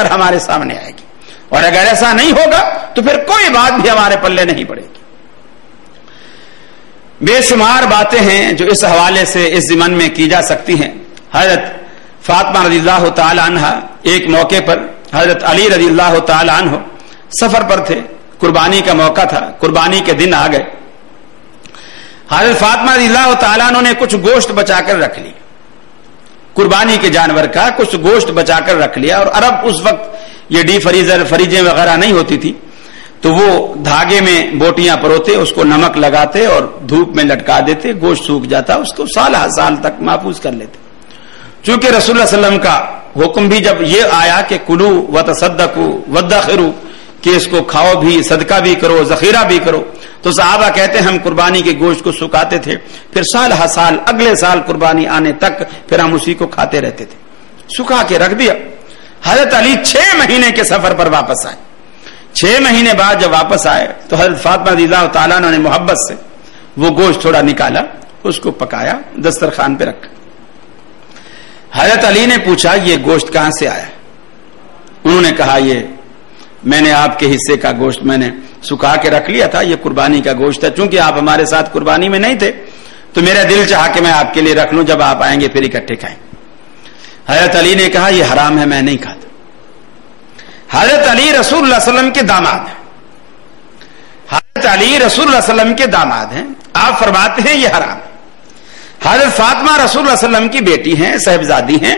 کر ہمارے سامنے آئے گی، اور اگر ایسا نہیں ہوگا تو پھر کوئی بات بھی ہمارے پلے نہیں پڑے گی۔ بے شمار باتیں ہیں جو اس حوالے سے اس ضمن میں کی جا سکتی ہیں۔ حضرت فاطمہ رضی اللہ تعالی عنہ ایک موقع پر حضرت علی رضی اللہ تعالی عنہ سفر پر تھے، قربانی کا موقع تھا، قربانی کے دن آ گئے۔ حضرت فاطمہ رضی اللہ تعالیٰ عنہ نے کچھ گوشت بچا کر رکھ لی، قربانی کے جانور کا کچھ گوشت بچا کر رکھ لیا، اور عرب اس وقت یہ ڈی فریزر فریجیں وغیرہ نہیں ہوتی تھی، تو وہ دھاگے میں بوٹیاں پروتے، اس کو نمک لگاتے اور دھوپ میں لٹکا دیتے، گوشت سوکھ جاتا، اس کو سال ہر سال تک محفوظ کر لیتے۔ چونکہ رسول اللہ صلی اللہ علیہ وسلم کا حکم بھی جب یہ آیا کہ کلو وتصدقوا وادخروا، کہ اس کو کھاؤ بھی، صدقہ بھی کرو، ذخیرہ بھی کرو، تو صحابہ کہتے ہیں ہم قربانی کے گوشت کو سکھاتے تھے، پھر سال ہر سال اگلے سال قربانی آنے تک پھر ہم اسی کو کھاتے رہتے تھے، سکھا کے رکھ دیا۔ حضرت علی 6 مہینے کے سفر پر واپس آئے، 6 مہینے بعد جب واپس آئے تو حضرت فاطمہ رضی اللہ تعالیٰ عنہ نے محبت سے وہ گوشت تھوڑا نکالا، اس کو پکایا، دسترخوان پہ رکھا۔ حضرت علی نے پوچھا یہ گوشت کہاں سے آیا؟ انہوں نے کہا یہ میں نے آپ کے حصے کا گوشت میں نے سکھا کے رکھ لیا تھا، یہ قربانی کا گوشت ہے، چونکہ آپ ہمارے ساتھ قربانی میں نہیں تھے تو میرا دل چاہا کہ میں آپ کے لیے رکھ لوں، جب آپ آئیں گے پھر اکٹھے کھائیں۔ حضرت علی نے کہا یہ حرام ہے، میں نہیں کھاتا۔ حضرت علی رسول اللہ صلی اللہ علیہ وسلم کے داماد ہیں، حضرت علی رسول اللہ صلی اللہ علیہ وسلم کے داماد ہیں، آپ فرماتے ہیں یہ حرام ہے۔ حضرت فاطمہ رسول اللہ صلی اللہ علیہ وسلم کی بیٹی ہیں، صاحبزادی ہیں،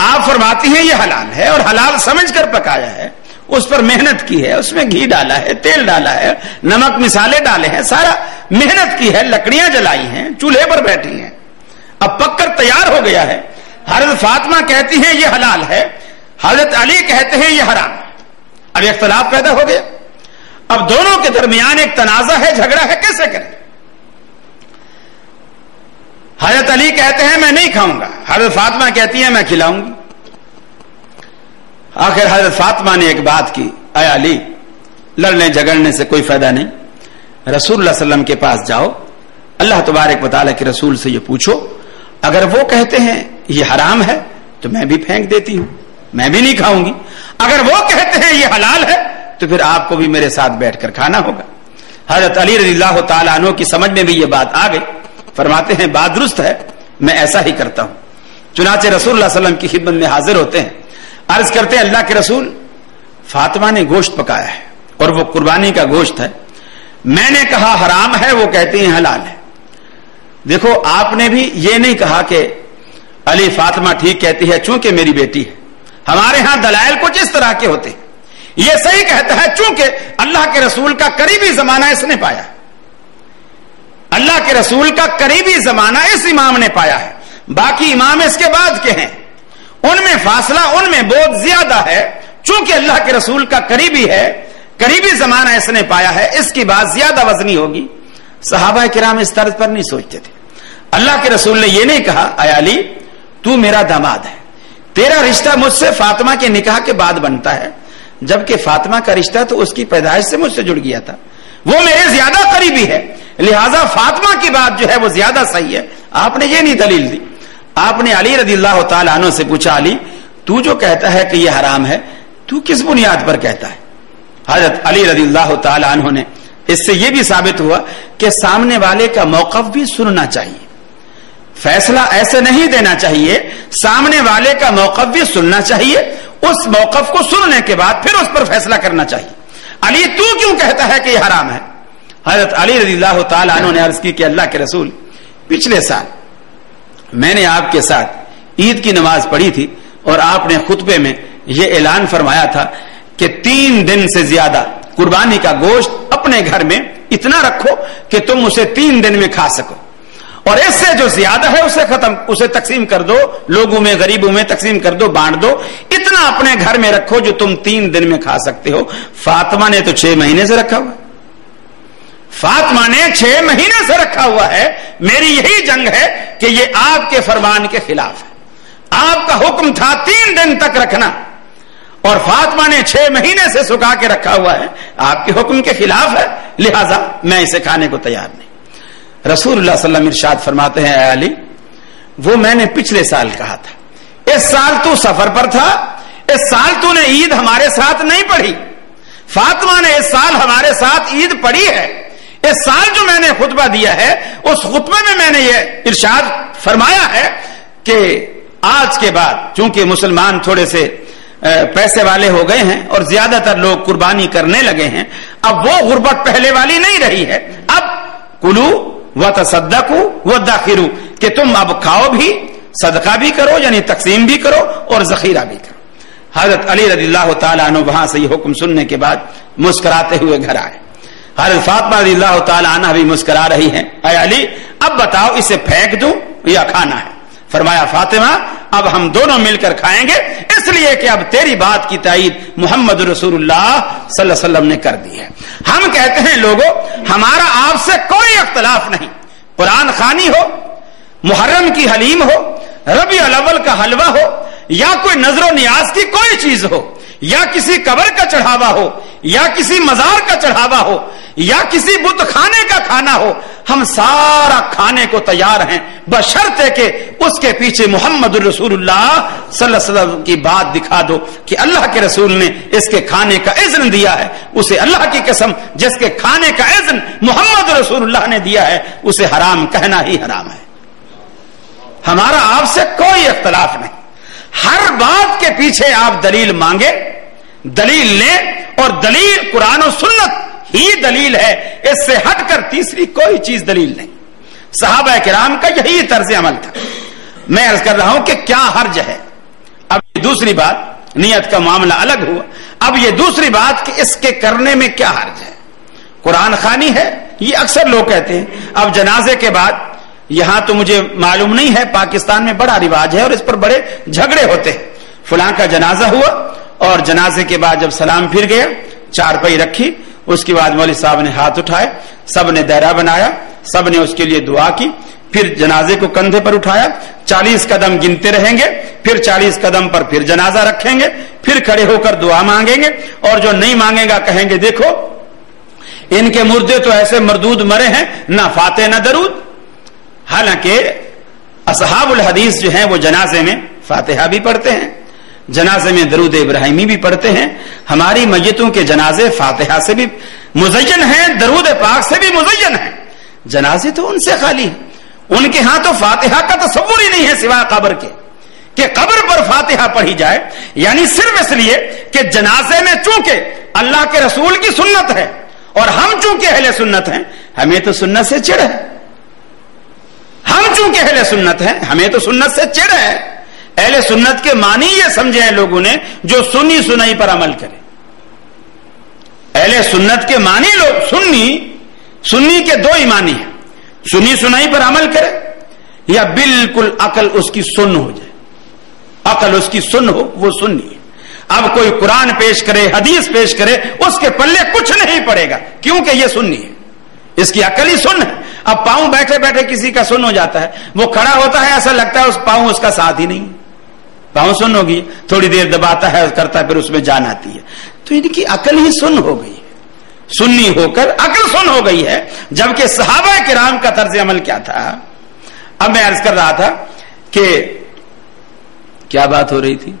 آپ فرماتی ہیں یہ حلال ہے، اور حلال سمجھ کر پکایا ہے، اس پر محنت کی ہے، اس میں گھی ڈالا ہے، تیل ڈالا ہے، نمک مسالے ڈالے ہیں، سارا محنت کی ہے، لکڑیاں جلائی ہیں، چولہے پر بیٹھی ہیں، اب پک کر تیار ہو گیا ہے۔ حضرت فاطمہ کہتی ہیں یہ حلال ہے، حضرت علی کہتے ہیں یہ حرام ہے۔ اب اختلاف پیدا ہو گیا، اب دونوں کے درمیان ایک تنازع ہے، جھگڑا ہے، کیسے کریں؟ حضرت علی کہتے ہیں میں نہیں کھاؤں گا، حضرت فاطمہ کہتی ہیں میں کھلاؤں گی۔ آخر حضرت فاطمہ نے ایک بات کی، اے علی لڑنے جھگڑنے سے کوئی فائدہ نہیں، رسول اللہ صلی اللہ علیہ وسلم کے پاس جاؤ، اللہ تبارک و تعالیٰ کے رسول سے یہ پوچھو، اگر وہ کہتے ہیں یہ حرام ہے تو میں بھی پھینک دیتی ہوں، میں بھی نہیں کھاؤں گی، اگر وہ کہتے ہیں یہ حلال ہے تو پھر آپ کو بھی میرے ساتھ بیٹھ کر کھانا ہوگا۔ حضرت علی رضی اللہ تعالیٰ عنہ کی سمجھ میں بھی یہ بات آ گئی، فرماتے ہیں بات درست ہے، میں ایسا ہی کرتا ہوں۔ چنانچہ رسول اللہ صلی اللہ علیہ وسلم کی خدمت میں حاضر ہوتے ہیں، عرض کرتے ہیں اللہ کے رسول فاطمہ نے گوشت پکایا ہے اور وہ قربانی کا گوشت ہے، میں نے کہا حرام ہے، وہ کہتے ہیں حلال ہے۔ دیکھو آپ نے بھی یہ نہیں کہا کہ علی فاطمہ ٹھیک کہتی ہے چونکہ میری بیٹی ہے، ہمارے ہاں دلائل کچھ اس طرح کے ہوتے ہیں، یہ صحیح کہتا ہے چونکہ اللہ کے رسول کا قریبی زمانہ اس نے پایا، اللہ کے رسول کا قریبی زمانہ اس امام نے پایا ہے، باقی امام اس کے بعد کے ہیں، ان میں فاصلہ، ان میں بہت زیادہ ہے، چونکہ اللہ کے رسول کا قریبی ہے، قریبی زمانہ اس نے پایا ہے، اس کی بات زیادہ وزنی ہوگی۔ صحابہ کرام اس طرز پر نہیں سوچتے تھے، اللہ کے رسول نے یہ نہیں کہا اے علی تو میرا داماد ہے، تیرا رشتہ مجھ سے فاطمہ کے نکاح کے بعد بنتا ہے، جبکہ فاطمہ کا رشتہ تو اس کی پیدائش سے مجھ سے جڑ گیا تھا، وہ میرے زیادہ قریبی ہے، لہذا فاطمہ کی بات جو ہے وہ زیادہ صحیح ہے۔ آپ نے یہ نہیں دلیل دی، آپ نے علی رضی اللہ تعالی عنہ سے پوچھا علی تو جو کہتا ہے کہ یہ حرام ہے تو کس بنیاد پر کہتا ہے؟ حضرت علی رضی اللہ تعالی عنہ نے اس سے یہ بھی ثابت ہوا کہ سامنے والے کا موقف بھی سننا چاہیے، فیصلہ ایسے نہیں دینا چاہیے، سامنے والے کا موقف بھی سننا چاہیے، اس موقف کو سننے کے بعد پھر اس پر فیصلہ کرنا چاہیے۔ علی تو کیوں کہتا ہے کہ یہ حرام ہے؟ حضرت علی رضی اللہ تعالی عنہ نے عرض کی کہ اللہ کے رسول پچھلے سال میں نے آپ کے ساتھ عید کی نماز پڑھی تھی اور آپ نے خطبے میں یہ اعلان فرمایا تھا کہ 3 دن سے زیادہ قربانی کا گوشت اپنے گھر میں اتنا رکھو کہ تم اسے 3 دن میں کھا سکو، اور اس سے جو زیادہ ہے اسے تقسیم کر دو، لوگوں میں غریبوں میں تقسیم کر دو، بانٹ دو، اتنا اپنے گھر میں رکھو جو تم 3 دن میں کھا سکتے ہو۔ فاطمہ نے تو 6 مہینے سے رکھا ہوا، فاطمہ نے 6 مہینے سے رکھا ہوا ہے۔ میری یہی جنگ ہے کہ یہ آپ کے فرمان کے خلاف ہے، آپ کا حکم تھا 3 دن تک رکھنا اور فاطمہ نے 6 مہینے سے سکھا کے رکھا ہوا ہے، آپ کے حکم کے خلاف ہے، لہذا میں اسے کھانے کو تیار نہیں۔ رسول اللہ صلی اللہ علیہ وسلم ارشاد فرماتے ہیں اے علی وہ میں نے پچھلے سال کہا تھا، اس سال تو سفر پر تھا، اس سال تو نے عید ہمارے ساتھ نہیں پڑھی، فاطمہ نے اس سال ہمارے ساتھ عید پڑھی ہے، اس سال جو میں نے خطبہ دیا ہے اس خطبے میں میں نے یہ ارشاد فرمایا ہے کہ آج کے بعد چونکہ مسلمان تھوڑے سے پیسے والے ہو گئے ہیں اور زیادہ تر لوگ قربانی کرنے لگے ہیں، اب وہ غربت پہلے والی نہیں رہی ہے، اب کلو وتصدقوا وادخروا کہ تم اب کھاؤ بھی، صدقہ بھی کرو یعنی تقسیم بھی کرو اور ذخیرہ بھی کرو۔ حضرت علی رضی اللہ تعالیٰ عنہ وہاں سے یہ حکم سننے کے بعد مسکراتے ہوئے گھر آئے، حضرت فاطمہ رضی اللہ تعالیٰ عنہ بھی مسکرا رہی ہیں، اے علی اب بتاؤ اسے پھینک دوں یا کھانا ہے؟ فرمایا فاطمہ اب ہم دونوں مل کر کھائیں گے، اس لیے کہ اب تیری بات کی تائید محمد رسول اللہ صلی اللہ علیہ وسلم نے کر دی ہے۔ ہم کہتے ہیں لوگوں ہمارا آپ سے کوئی اختلاف نہیں، قرآن خوانی ہو، محرم کی حلیم ہو، ربیع الاول کا حلوہ ہو، یا کوئی نظر و نیاز کی کوئی چیز ہو، یا کسی قبر کا چڑھاوا ہو، یا کسی مزار کا چڑھاوا ہو، یا کسی بت خانے کا کھانا ہو، ہم سارا کھانے کو تیار ہیں بشرطے کہ اس کے پیچھے محمد رسول اللہ صلی اللہ علیہ وسلم کی بات دکھا دو کہ اللہ کے رسول نے اس کے کھانے کا اذن دیا ہے، اسے اللہ کی قسم جس کے کھانے کا اذن محمد رسول اللہ نے دیا ہے اسے حرام کہنا ہی حرام ہے۔ ہمارا آپ سے کوئی اختلاف نہیں، ہر بات کے پیچھے آپ دلیل مانگے، دلیل لیں، اور دلیل قرآن و سنت ہی دلیل ہے، اس سے ہٹ کر تیسری کوئی چیز دلیل نہیں۔ صحابہ کرام کا یہی طرز عمل تھا۔ میں عرض کر رہا ہوں کہ کیا حرج ہے، اب یہ دوسری بات، نیت کا معاملہ الگ ہوا، اب یہ دوسری بات کہ اس کے کرنے میں کیا حرج ہے؟ قرآن خوانی ہے، یہ اکثر لوگ کہتے ہیں۔ اب جنازے کے بعد یہاں تو مجھے معلوم نہیں ہے، پاکستان میں بڑا رواج ہے اور اس پر بڑے جھگڑے ہوتے ہیں۔ فلاں کا جنازہ ہوا اور جنازے کے بعد جب سلام پھر گیا، چارپائی رکھی، اس کے بعد مولوی صاحب نے ہاتھ اٹھائے، سب نے دائرہ بنایا، سب نے اس کے لیے دعا کی، پھر جنازے کو کندھے پر اٹھایا، 40 قدم گنتے رہیں گے، پھر 40 قدم پر پھر جنازہ رکھیں گے، پھر کھڑے ہو کر دعا مانگیں گے، اور جو نہیں مانگے گا کہیں گے دیکھو ان کے مردے تو ایسے مردود مرے ہیں، نہ فاتح نہ درود۔ حالانکہ اصحاب الحدیث جو ہیں وہ جنازے میں فاتحہ بھی پڑھتے ہیں، جنازے میں درود ابراہیمی بھی پڑھتے ہیں، ہماری میتوں کے جنازے فاتحہ سے بھی مزین ہیں، درود پاک سے بھی مزین ہیں، جنازے تو ان سے خالی ہیں، ان کے ہاں تو فاتحہ کا تصور ہی نہیں ہے سوا قبر کے، کہ قبر پر فاتحہ پڑھی جائے، یعنی صرف اس لیے کہ جنازے میں چونکہ اللہ کے رسول کی سنت ہے اور ہم چونکہ اہل سنت ہیں ہمیں تو سنت سے چڑ ہے، ہم چونکہ اہل سنت ہیں ہمیں تو سنت سے چڑ ہے۔ اہل سنت کے معنی یہ سمجھے ہیں لوگوں نے جو سنی سنائی پر عمل کرے، اہل سنت کے معنی لوگ سنی کے دو ہی معنی ہیں، سنی سنائی پر عمل کرے یا بالکل عقل اس کی سن ہو جائے، عقل اس کی سن ہو وہ سنی ہے۔ اب کوئی قرآن پیش کرے حدیث پیش کرے اس کے پلے کچھ نہیں پڑے گا کیونکہ یہ سنی ہے، اس کی عقل ہی سن ہے۔ اب پاؤں بیٹھے بیٹھے کسی کا سن ہو جاتا ہے، وہ کھڑا ہوتا ہے ایسا لگتا ہے اس پاؤں اس کا ساتھ ہی نہیں، پاؤں سن ہوگی، تھوڑی دیر دباتا ہے کرتا ہے پھر اس میں جان آتی ہے، تو ان کی عقل ہی سن ہو گئی ہے، سنی ہو کر عقل سن ہو گئی ہے۔ جبکہ صحابہ کرام کا طرز عمل کیا تھا؟ اب میں عرض کر رہا تھا کہ کیا بات ہو رہی تھی؟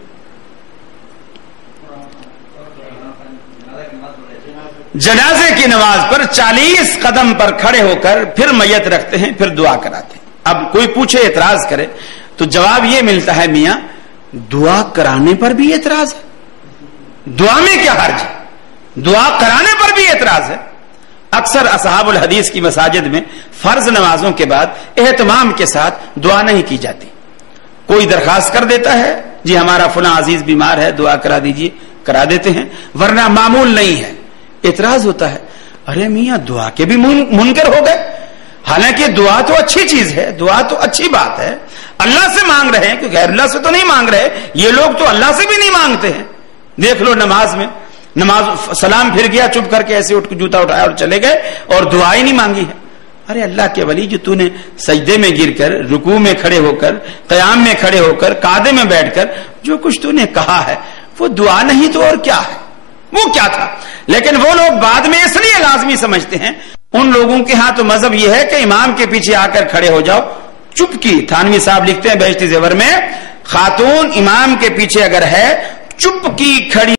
جنازے کی نماز پر 40 قدم پر کھڑے ہو کر پھر میت رکھتے ہیں، پھر دعا کراتے ہیں۔ اب کوئی پوچھے اعتراض کرے تو جواب یہ ملتا ہے میاں دعا کرانے پر بھی اعتراض ہے، دعا میں کیا حرج ہے؟ دعا کرانے پر بھی اعتراض ہے۔ اکثر اصحاب الحدیث کی مساجد میں فرض نمازوں کے بعد اہتمام کے ساتھ دعا نہیں کی جاتی، کوئی درخواست کر دیتا ہے جی ہمارا فلاں عزیز بیمار ہے دعا کرا دیجئے، کرا دیتے ہیں، ورنہ معمول نہیں ہے۔ اعتراض ہوتا ہے ارے میاں دعا کے بھی منکر ہو گئے، حالانکہ دعا تو اچھی چیز ہے، دعا تو اچھی بات ہے، اللہ سے مانگ رہے ہیں کہ غیر اللہ سے تو نہیں مانگ رہے، یہ لوگ تو اللہ سے بھی نہیں مانگتے ہیں۔ دیکھ لو نماز میں، نماز سلام پھر گیا چپ کر کے ایسے اٹھ جوتا اٹھایا اور چلے گئے اور دعا ہی نہیں مانگی ہے۔ ارے اللہ کے ولی جو تو نے سجدے میں گر کر، رکوع میں کھڑے ہو کر، قیام میں کھڑے ہو کر، قعدے میں بیٹھ کر جو کچھ تو نے کہا ہے وہ دعا نہیں تو اور کیا ہے؟ وہ کیا تھا؟ لیکن وہ لوگ بعد میں اس لیے لازمی سمجھتے ہیں، ان لوگوں کے ہاں تو مذہب یہ ہے کہ امام کے پیچھے آ کر کھڑے ہو جاؤ، چپ کی۔ تھانوی صاحب لکھتے ہیں بہشتی زیور میں، خاتون امام کے پیچھے اگر ہے چپ کی کھڑی